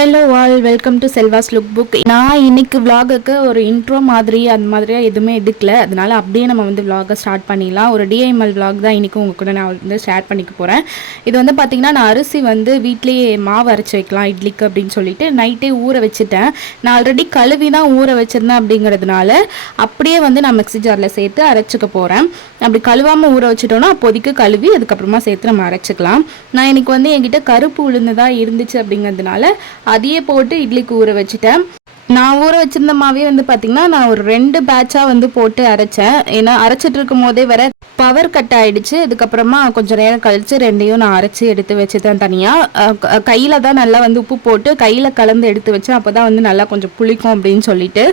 Hello all, welcome to Selva's look book. நான் இன்னைக்கு விலாகுக்கு ஒரு இன்ட்ரோ மாதிரி அந்த மாதிரியாக எதுவுமே எடுக்கல. அதனால அப்படியே நம்ம வந்து விலாகை ஸ்டார்ட் பண்ணிடலாம். ஒரு டிஐஎம்எல் விலாக் தான் இன்றைக்கும் உங்கள் கூட நான் வந்து ஷேர் பண்ணிக்க போகிறேன். இது வந்து பார்த்திங்கன்னா, நான் அரிசி வந்து வீட்லேயே மாவு அரைச்சி வைக்கலாம் இட்லிக்கு அப்படின்னு சொல்லிட்டு நைட்டே ஊற வச்சுட்டேன். நான் ஆல்ரெடி கழுவி தான் ஊற வச்சுருந்தேன். அப்படிங்கிறதுனால அப்படியே வந்து நான் மிக்ஸி ஜாரில் சேர்த்து அரைச்சிக்க போகிறேன். அப்படி கழுவாமல் ஊற வச்சுட்டோன்னா அப்போதைக்கு கழுவி அதுக்கப்புறமா சேர்த்து நம்ம அரைச்சிக்கலாம். நான் இன்றைக்கி வந்து என்கிட்ட கருப்பு உளுந்து தான் இருந்துச்சு. அப்படிங்கிறதுனால அதையே போட்டு இட்லிக்கு ஊற வச்சுட்டேன். நான் ஊற வச்சிருந்த மாவே வந்து பார்த்திங்கன்னா, நான் ஒரு 2 பேட்சாக வந்து போட்டு அரைச்சேன். ஏன்னா அரைச்சிட்டு இருக்கும் போதே வேற பவர் கட் ஆகிடுச்சு. அதுக்கப்புறமா கொஞ்சம் நேரம் கழித்து ரெண்டையும் நான் அரைச்சி எடுத்து வச்சுட்டேன் தனியாக. கையில் தான் நல்லா வந்து உப்பு போட்டு கையில் கலந்து எடுத்து வச்சேன். அப்போ தான் வந்து நல்லா கொஞ்சம் புளிக்கும் அப்படின்னு சொல்லிட்டு.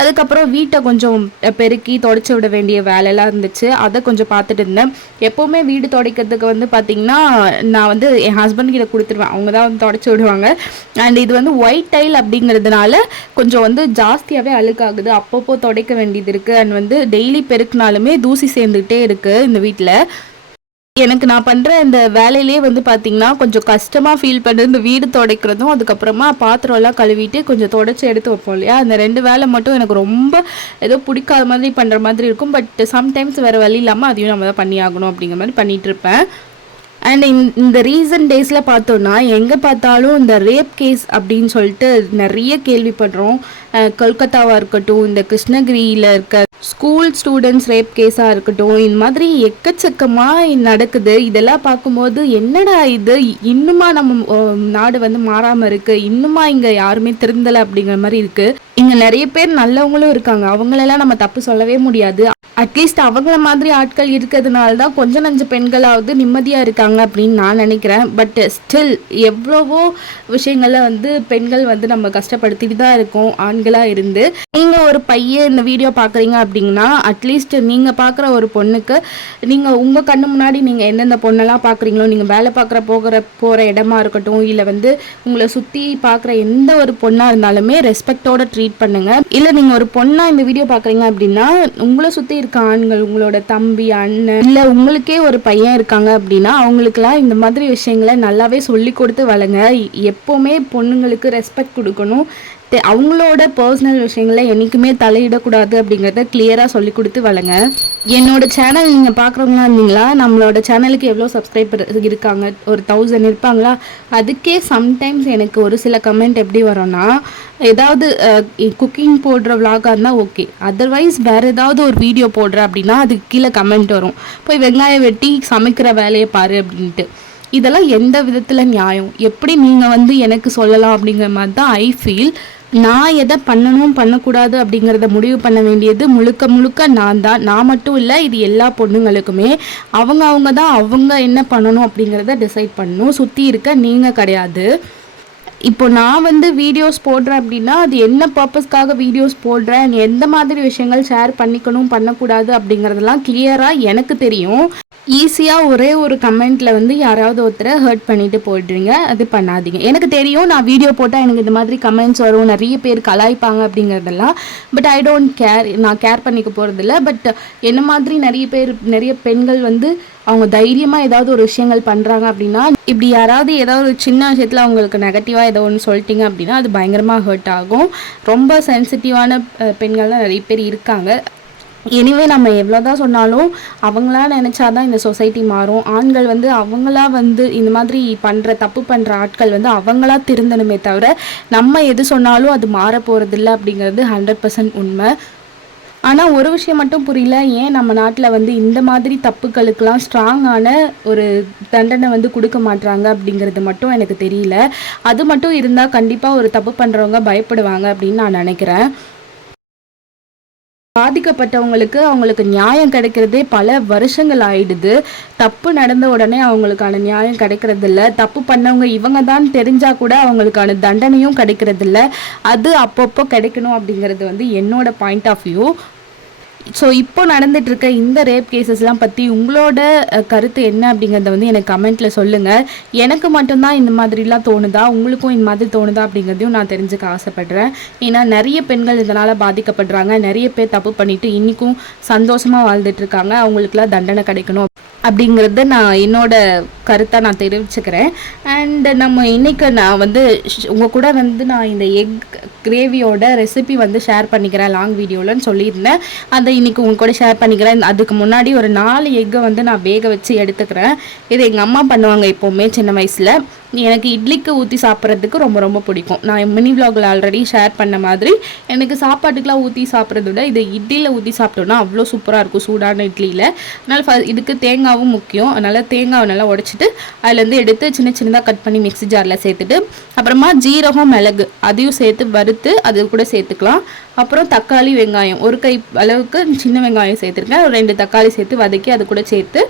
அதுக்கப்புறம் வீட்டை கொஞ்சம் பெருக்கி தொடச்சி விட வேண்டிய வேலையெல்லாம் இருந்துச்சு. அதை கொஞ்சம் பார்த்துட்டு இருந்தேன். எப்போவுமே வீடு துடைக்கிறதுக்கு வந்து பார்த்திங்கன்னா, நான் வந்து என் ஹஸ்பண்ட் கிட்ட கொடுத்துருவேன். அவங்க தான் வந்து தொடச்சி விடுவாங்க. அண்ட் இது வந்து ஒயிட் டைல் அப்படிங்கிறதுனால கொஞ்சம் வந்து ஜாஸ்தியாகவே அழுக்காகுது. அப்பப்போ துடைக்க வேண்டியது இருக்குது. அண்ட் வந்து டெய்லி பெருக்கினாலுமே தூசி சேர்ந்துக்கிட்டே இருக்குது இந்த வீட்டில். எனக்கு நான் பண்ணுற இந்த வேலையிலே வந்து பார்த்திங்கன்னா கொஞ்சம் கஷ்டமாக ஃபீல் பண்ணுறது இந்த வீடு துடைக்கிறதும், அதுக்கப்புறமா பாத்திரம்லாம் கழுவிட்டு கொஞ்சம் துடைச்சி எடுத்து வைப்போம் இல்லையா, அந்த 2 வேலை மட்டும் எனக்கு ரொம்ப ஏதோ பிடிக்காத மாதிரி பண்ணுற மாதிரி இருக்கும். பட் சம்டைம்ஸ் வேறு வழி இல்லாமல் அதையும் நம்ம தான் பண்ணி ஆகணும் அப்படிங்கிற மாதிரி பண்ணிகிட்ருப்பேன். அண்ட் இந்த ரீசன்ட் டேஸில் பார்த்தோன்னா எங்கே பார்த்தாலும் இந்த ரேப் கேஸ் அப்படின்னு சொல்லிட்டு நிறைய கேள்விப்படுறோம். கொல்கத்தாவாக இருக்கட்டும், இந்த கிருஷ்ணகிரியில் இருக்க ஸ்கூல் ஸ்டூடெண்ட்ஸ் ரேப் கேஸாக இருக்கட்டும், இந்த மாதிரி எக்கச்சக்கமாக நடக்குது. இதெல்லாம் பார்க்கும்போது என்னடா இது, இன்னுமா நம்ம நாடு வந்து மாறாமல் இருக்குது, இன்னுமா இங்கே யாருமே திருந்தலை அப்படிங்கிற மாதிரி இருக்குது. இங்கே நிறைய பேர் நல்லவங்களும் இருக்காங்க, அவங்களெல்லாம் நம்ம தப்பு சொல்லவே முடியாது. அட்லீஸ்ட் அவங்கள மாதிரி ஆட்கள் இருக்கிறதுனால தான் கொஞ்சம் நஞ்ச பெண்களாவது நிம்மதியாக இருக்காங்க அப்படின்னு நான் நினைக்கிறேன். பட் ஸ்டில் எவ்வளவோ விஷயங்களில் வந்து பெண்கள் வந்து நம்ம கஷ்டப்படுத்திட்டு தான் இருக்கோம் ஆண்களாக இருந்து. நீங்கள் ஒரு பையன் இந்த வீடியோ பார்க்குறீங்க அப்படின்னா, அட்லீஸ்ட் நீங்கள் பார்க்குற ஒரு பொண்ணுக்கு நீங்கள் உங்கள் கண்ணு முன்னாடி நீங்கள் எந்தெந்த பொண்ணெல்லாம் பார்க்குறீங்களோ, நீங்கள் வேலை பார்க்குற போகிற இடமா இருக்கட்டும், இல்லை வந்து உங்களை சுற்றி பார்க்குற எந்த ஒரு பொண்ணாக இருந்தாலுமே ரெஸ்பெக்டோட ட்ரீட் பண்ணுங்கள். இல்லை நீங்கள் ஒரு பொண்ணாக இந்த வீடியோ பார்க்குறீங்க அப்படின்னா, உங்களை சுற்றி இருக்க ஆண்கள், உங்களோட தம்பி, அண்ணன், இல்லை உங்களுக்கே ஒரு பையன் இருக்காங்க அப்படின்னா அவங்களுக்கெல்லாம் இந்த மாதிரி விஷயங்களை நல்லாவே சொல்லி கொடுத்து வளங்க. எப்போவுமே பொண்ணுங்களுக்கு ரெஸ்பெக்ட் கொடுக்கணும். அவங்களோட பர்சனல் விஷயங்களை என்றைக்குமே தலையிடக்கூடாது அப்படிங்கிறத கிளியராக சொல்லி கொடுத்து வளங்க. என்னோட சேனல் நீங்கள் பார்க்குறவங்களா இருந்தீங்களா? நம்மளோட சேனலுக்கு எவ்வளோ சப்ஸ்கிரைபர் இருக்காங்க? ஒரு 1000 இருப்பாங்களா? அதுக்கே சம்டைம்ஸ் எனக்கு ஒரு சில கமெண்ட் எப்படி வரும்னா, ஏதாவது குக்கிங் போடுற விலாகாக இருந்தால் ஓகே, அதர்வைஸ் வேறு ஏதாவது ஒரு வீடியோ போடுற அப்படின்னா அதுக்கு கீழே கமெண்ட் வரும், போய் வெங்காயம் வெட்டி சமைக்கிற வேலையை பாரு அப்படின்ட்டு. இதெல்லாம் எந்த விதத்தில் நியாயம்? எப்படி நீங்கள் வந்து எனக்கு சொல்லலாம் அப்படிங்கிற மாதிரி தான் ஐ ஃபீல். நான் எதை பண்ணணும் பண்ணக்கூடாது அப்படிங்கிறத முடிவு பண்ண வேண்டியது முழுக்க முழுக்க நான் தான். நான் மட்டும் இல்லை, இது எல்லா பொண்ணுங்களுக்குமே. அவங்க தான் அவங்க என்ன பண்ணணும் அப்படிங்கிறத டிசைட் பண்ணணும். சுற்றி இருக்க நீங்கள் கிடையாது. இப்போ நான் வந்து வீடியோஸ் போடுறேன் அப்படின்னா அது என்ன பர்பஸ்க்காக வீடியோஸ் போடுறேன், எந்த மாதிரி விஷயங்கள் ஷேர் பண்ணிக்கணும் பண்ணக்கூடாது அப்படிங்கிறதெல்லாம் கிளியராக எனக்கு தெரியும். ஈஸியாக ஒரே ஒரு கமெண்ட்டில் வந்து யாராவது ஒருத்தரை ஹர்ட் பண்ணிட்டு போய்ட்றீங்க. அது பண்ணாதீங்க. எனக்கு தெரியும் நான் வீடியோ போட்டால் எனக்கு இந்த மாதிரி கமெண்ட்ஸ் வரும், நிறைய பேர் கலாய்ப்பாங்க அப்படிங்கிறதெல்லாம். But I don't care. நான் கேர் பண்ணிக்க போகிறதில்ல. பட் என்ன மாதிரி நிறைய பெண்கள் வந்து அவங்க தைரியமாக ஏதாவது ஒரு விஷயங்கள் பண்ணுறாங்க அப்படின்னா, இப்படி யாராவது ஏதாவது ஒரு சின்ன விஷயத்தில் அவங்களுக்கு நெகட்டிவாக ஏதோ ஒன்று சொல்லிட்டீங்க அப்படின்னா அது பயங்கரமாக ஹர்ட் ஆகும். ரொம்ப சென்சிட்டிவான பெண்கள்லாம் நிறைய பேர் இருக்காங்க. எனிவே நம்ம எவ்வளோதான் சொன்னாலும் அவங்களா நினச்சாதான் இந்த சொசைட்டி மாறும். ஆண்கள் வந்து அவங்களா வந்து இந்த மாதிரி தப்பு பண்ணுற ஆட்கள் வந்து அவங்களா திருந்தணுமே தவிர நம்ம எது சொன்னாலும் அது மாற போகிறதில்ல அப்படிங்கிறது 100% உண்மை. ஆனால் ஒரு விஷயம் மட்டும் புரியல, ஏன் நம்ம நாட்டில் வந்து இந்த மாதிரி தப்புக்களுக்கெல்லாம் ஸ்ட்ராங்கான ஒரு தண்டனை வந்து கொடுக்க மாட்றாங்க அப்படிங்கிறது மட்டும் எனக்கு தெரியல. அது மட்டும் இருந்தால் கண்டிப்பாக ஒரு தப்பு பண்ணுறவங்க பயப்படுவாங்க அப்படின்னு நான் நினைக்கிறேன். பாதிக்கப்பட்டவங்களுக்கு அவங்களுக்கு நியாயம் கிடைக்கிறதே பல வருஷங்கள் ஆயிடுது. தப்பு நடந்த உடனே அவங்களுக்கான நியாயம் கிடைக்கிறதில்ல. தப்பு பண்ணவங்க இவங்க தான் தெரிஞ்சால் கூட அவங்களுக்கான தண்டனையும் கிடைக்கிறதில்ல. அது அப்பப்போ கிடைக்கணும் அப்படிங்கிறது வந்து என்னோட பாயிண்ட் ஆஃப் வியூ. ஸோ இப்போ நடந்துகிட்ருக்க இந்த ரேப் கேசஸ்லாம் பற்றி உங்களோட கருத்து என்ன அப்படிங்கிறத வந்து எனக்கு கமெண்ட்டில் சொல்லுங்கள். எனக்கு மட்டும்தான் இந்த மாதிரிலாம் தோணுதா, உங்களுக்கும் இந்த மாதிரி தோணுதா அப்படிங்கிறதையும் நான் தெரிஞ்சுக்க ஆசைப்பட்றேன். ஏன்னா நிறைய பெண்கள் இதனால் பாதிக்கப்படுறாங்க. நிறைய பேர் தப்பு பண்ணிவிட்டு இன்றைக்கும் சந்தோஷமாக வாழ்ந்துட்டுருக்காங்க. அவங்களுக்குலாம் தண்டனை கிடைக்கணும். அப்படிங்கிறத நான் என்னோட கருத்தை நான் தெரிவிச்சுக்கிறேன். அண்ட் நம்ம இன்றைக்கி நான் வந்து உங்கள் கூட வந்து நான் இந்த எக் கிரேவியோட ரெசிபி வந்து ஷேர் பண்ணிக்கிறேன் லாங் வீடியோலன்னு சொல்லியிருந்தேன். அதை இன்றைக்கி உங்கள் கூட ஷேர் பண்ணிக்கிறேன். அதுக்கு முன்னாடி ஒரு 4 எக்கை வந்து நான் வேக வச்சு எடுத்துக்கிறேன். இது எங்கள் அம்மா பண்ணுவாங்க எப்போவுமே சின்ன வயசில். எனக்கு இட்லிக்கு ஊற்றி சாப்பிட்றதுக்கு ரொம்ப ரொம்ப பிடிக்கும். நான் மினி விலாகில் ஆல்ரெடி ஷேர் பண்ண மாதிரி எனக்கு சாப்பாட்டுக்கெலாம் ஊற்றி சாப்பிட்றத விட இது இட்லியில் ஊற்றி சாப்பிட்டோன்னா அவ்வளோ சூப்பராக இருக்கும் சூடான இட்லியில். அதனால் இதுக்கு தேங்காவும் முக்கியம். அதனால் தேங்காவை நல்லா உடச்சிட்டு அதுலேருந்து எடுத்து சின்ன சின்னதாக கட் பண்ணி மிக்ஸி ஜாரில் சேர்த்துட்டு அப்புறமா ஜீரகம் மிளகு அதையும் சேர்த்து வறுத்து அது கூட சேர்த்துக்கலாம். அப்புறம் தக்காளி வெங்காயம் 1 கை அளவுக்கு சின்ன வெங்காயம் சேர்த்துருக்கேன். 2 தக்காளி சேர்த்து வதக்கி அது கூட சேர்த்து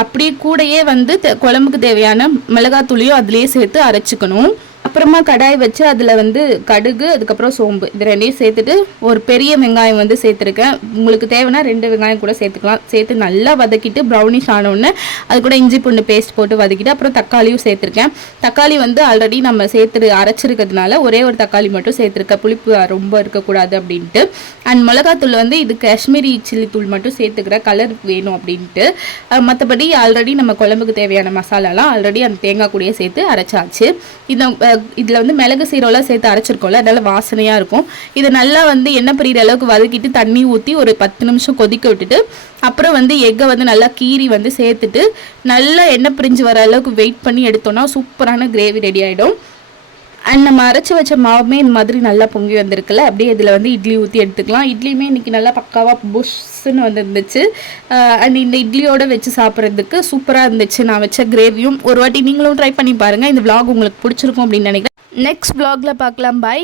அப்படியே கூடையே வந்து குழம்புக்கு தேவையான மிளகாத்தூளையும் அதுலேயே சேர்த்து அரைச்சிக்கணும். அப்புறமா கடாய் வச்சு அதில் வந்து கடுகு அதுக்கப்புறம் சோம்பு இது 2ஐயும் சேர்த்துட்டு ஒரு பெரிய வெங்காயம் வந்து சேர்த்துருக்கேன். உங்களுக்கு தேவைன்னா 2 வெங்காயம் கூட சேர்த்துக்கலாம். சேர்த்து நல்லா வதக்கிட்டு ப்ரௌனிஷ் ஆனோடனே அது கூட இஞ்சி பூண்டு பேஸ்ட் போட்டு வதக்கிட்டு அப்புறம் தக்காளியும் சேர்த்துருக்கேன். தக்காளி வந்து ஆல்ரெடி நம்ம அரைச்சிருக்கிறதுனால ஒரே ஒரு தக்காளி மட்டும் சேர்த்துருக்கேன், புளிப்பு ரொம்ப இருக்கக்கூடாது அப்படின்ட்டு. அண்ட் மிளகாத்தூள் வந்து இது காஷ்மீரி சில்லி தூள் மட்டும் சேர்த்துக்கிறேன், கலர் வேணும் அப்படின்ட்டு. மற்றபடி ஆல்ரெடி நம்ம குழம்புக்கு தேவையான மசாலாலாம் ஆல்ரெடி அந்த தேங்காய் கூடயே சேர்த்து அரைச்சாச்சு. இதில் வந்து மிளகு சீரகம்லாம் சேர்த்து அரைச்சிருக்கோம்ல, அதனால வாசனையாக இருக்கும். இதை நல்லா வந்து எண்ணெய் பிரிகிற அளவுக்கு வதக்கிட்டு தண்ணி ஊற்றி ஒரு 10 நிமிஷம் கொதிக்க விட்டுட்டு அப்புறம் வந்து எக்கை வந்து நல்லா கீரி வந்து சேர்த்துட்டு நல்லா எண்ணெய் பிரிஞ்சு வர அளவுக்கு வெயிட் பண்ணி எடுத்தோன்னா சூப்பரான கிரேவி ரெடி ஆகிடும். அண்ட் நம்ம அரைச்சி வச்ச மாவுமே இந்த மாதிரி நல்லா பொங்கி வந்திருக்குல்ல, அப்படியே இதில் வந்து இட்லி ஊற்றி எடுத்துக்கலாம். இட்லியுமே இன்றைக்கி நல்லா பக்காவாக புஷ்ஷுன்னு வந்துருந்துச்சு. அண்ட் இந்த இட்லியோடு வச்சு சாப்பிட்றதுக்கு சூப்பராக இருந்துச்சு. நான் வச்ச கிரேவியும் ஒரு வாட்டி நீங்களும் ட்ரை பண்ணி பாருங்கள். இந்த விலாக் உங்களுக்கு பிடிச்சிருக்கும் அப்படின்னு நினைக்கிறேன். நெக்ஸ்ட் விலாகில் பார்க்கலாம். பை.